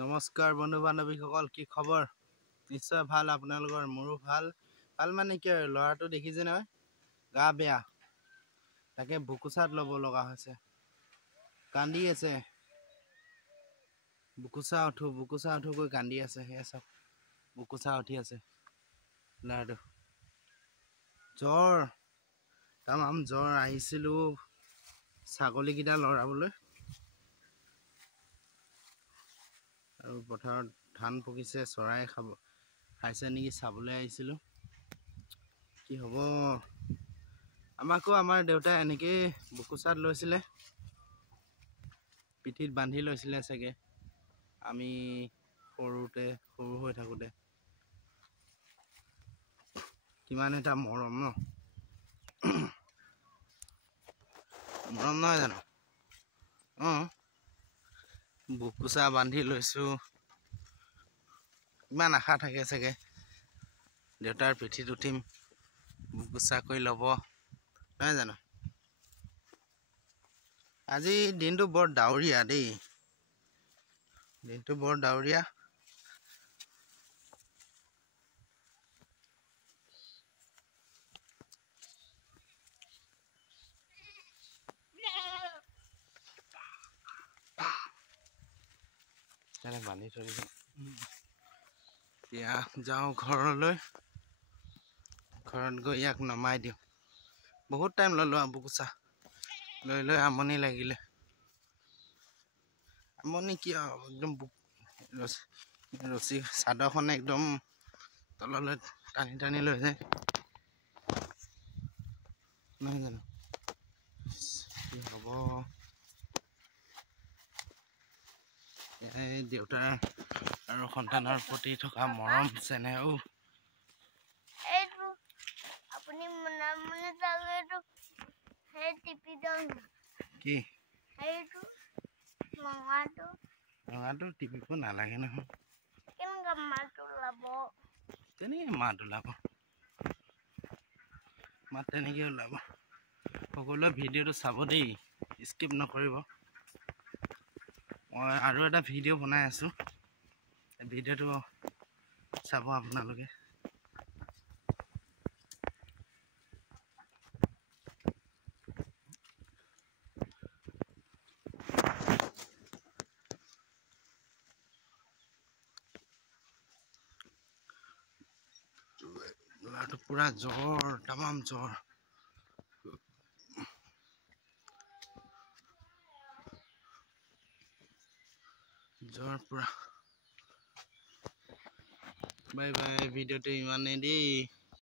নমস্কাৰ বন্ধু বান্ধৱীসকল, কি খবৰ? নিশ্চয় ভাল। আপোনালোকৰ? মোৰো ভাল। ভাল মানে কি আৰু, ল'ৰাটো দেখিছে নহয়, গা বেয়া, তাকে বুকুচাত ল'ব লগা হৈছে, কান্দি আছে। বুকুচা উঠো কৈ কান্দি আছে। সেয়া চাওক, বুকুচা উঠি আছে ল'ৰাটো। জ্বৰ, তামাম জ্বৰ। আহিছিলো ছাগলীকেইটা লৰাবলৈ, আৰু পথাৰত ধান পকিছে, চৰাই খাইছে নেকি চাবলৈ আহিছিলোঁ। কি হ'ব, আমাকো আমাৰ দেউতাই এনেকেই বুকুচাত লৈছিলে, পিঠিত বান্ধি লৈছিলে চাগে, আমি সৰু হৈ থাকোঁতে। কিমান এটা মৰম ন, মৰম নহয় জানো? বুকুচা বান্ধি লৈছোঁ, ইমান আশা থাকে চাগে দেউতাৰ পিঠিত উঠিম, বুকুচা কৰি ল'ব, নহয় জানো? আজি দিনটো বৰ ডাৱৰীয়া দেই, দিনটো বৰ ডাৱৰীয়া। বান্ধি থৈ দিছোঁ। এতিয়া যাওঁ ঘৰলৈ, ঘৰত গৈ ইয়াক নমাই দিওঁ। বহুত টাইম ল'লোঁ আৰু বুকুচা লৈ আমনি লাগিলে। আমনি কি আৰু, একদম ৰছী চাদৰখনে একদম তললৈ টানি লৈ যায়, নহয় জানো? কি হ'ব, এই দেউতাৰ আৰু সন্তানৰ প্ৰতি থকা মৰম চেনেহ। কি ৰঙাটো টিপিব নালাগে নহয়, তেনেকে মাত ওলাব, তেনেকে ওলাব। সকলোৱে ভিডিঅ'টো চাব দেই, স্কিপ নকৰিব। মই আৰু এটা ভিডিঅ' বনাই আছোঁ, ভিডিঅ'টো চাব আপোনালোকে। ল'ৰাটো পুৰা জ্বৰ, তামাম জ্বৰ। জ্বৰ পুৰা। বাই বাই, ভিডিঅ'টো ইমানেই দেই।